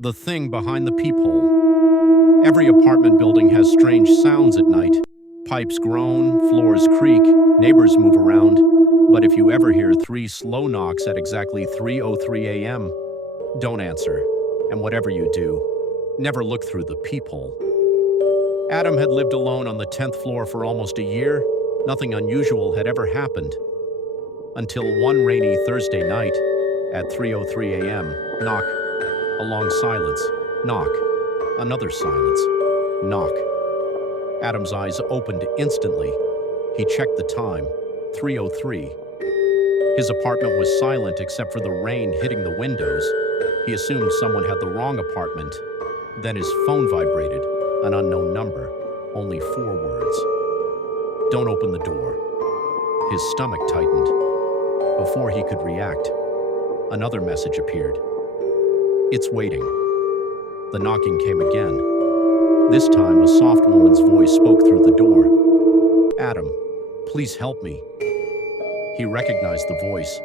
The thing behind the peephole. Every apartment building has strange sounds at night. Pipes groan, floors creak, neighbors move around. But if you ever hear 3 slow knocks at exactly 3:03 a.m., don't answer. And whatever you do, never look through the peephole. Adam had lived alone on the 10th floor for almost a year. Nothing unusual had ever happened. Until one rainy Thursday night, at 3:03 a.m., knock. A long silence. Knock. Another silence. Knock. Adam's eyes opened instantly. He checked the time. 3:03. His apartment was silent except for the rain hitting the windows. He assumed someone had the wrong apartment. Then his phone vibrated. An unknown number. Only 4 words. "Don't open the door." His stomach tightened. Before he could react, another message appeared. "It's waiting." The knocking came again. This time, a soft woman's voice spoke through the door. "Adam, please help me." He recognized the voice.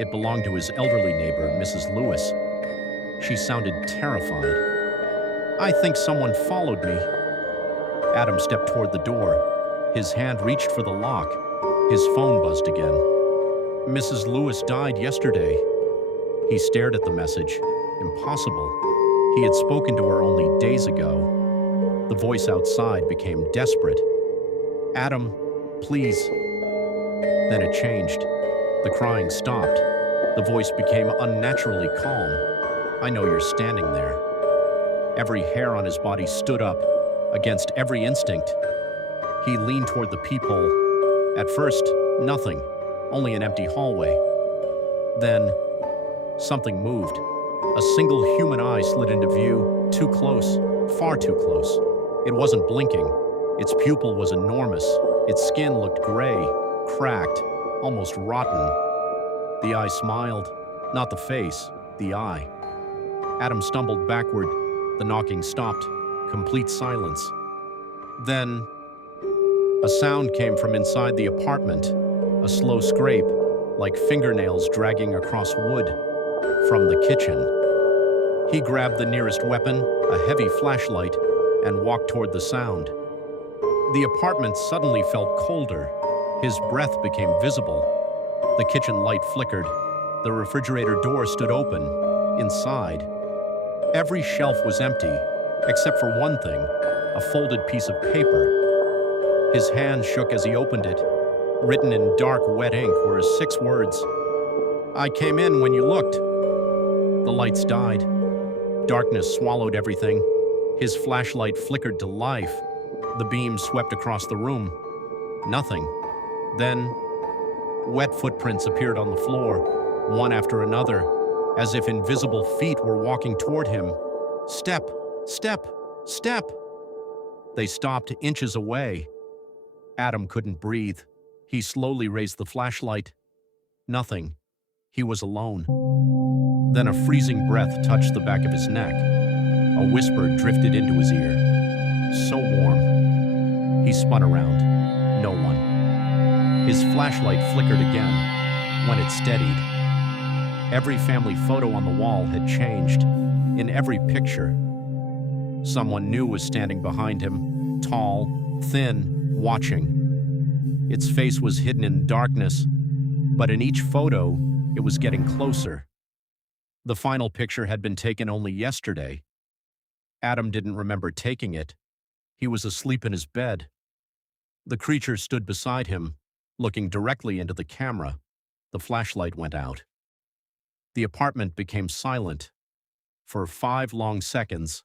It belonged to his elderly neighbor, Mrs. Lewis. She sounded terrified. "I think someone followed me." Adam stepped toward the door. His hand reached for the lock. His phone buzzed again. "Mrs. Lewis died yesterday." He stared at the message. Impossible. He had spoken to her only days ago. The voice outside became desperate. "Adam, please." Then it changed. The crying stopped. The voice became unnaturally calm. "I know you're standing there." Every hair on his body stood up, against every instinct. He leaned toward the peephole. At first, nothing, only an empty hallway. Then, something moved. A single human eye slid into view, too close, far too close. It wasn't blinking. Its pupil was enormous. Its skin looked gray, cracked, almost rotten. The eye smiled, not the face, the eye. Adam stumbled backward. The knocking stopped. Complete silence. Then, a sound came from inside the apartment. A slow scrape, like fingernails dragging across wood. From the kitchen. He grabbed the nearest weapon, a heavy flashlight, and walked toward the sound. The apartment suddenly felt colder. His breath became visible. The kitchen light flickered. The refrigerator door stood open. Inside, every shelf was empty, except for one thing, a folded piece of paper. His hand shook as he opened it. Written in dark, wet ink were 6 words. "I came in when you looked." The lights died. Darkness swallowed everything. His flashlight flickered to life. The beam swept across the room. Nothing. Then, wet footprints appeared on the floor, one after another, as if invisible feet were walking toward him. Step, step, step. They stopped inches away. Adam couldn't breathe. He slowly raised the flashlight. Nothing. He was alone. Then a freezing breath touched the back of his neck. A whisper drifted into his ear. "So warm." He spun around. No one. His flashlight flickered again. When it steadied, every family photo on the wall had changed. In every picture, someone new was standing behind him, tall, thin, watching. Its face was hidden in darkness, but in each photo, it was getting closer. The final picture had been taken only yesterday. Adam didn't remember taking it. He was asleep in his bed. The creature stood beside him, looking directly into the camera. The flashlight went out. The apartment became silent. For 5 long seconds,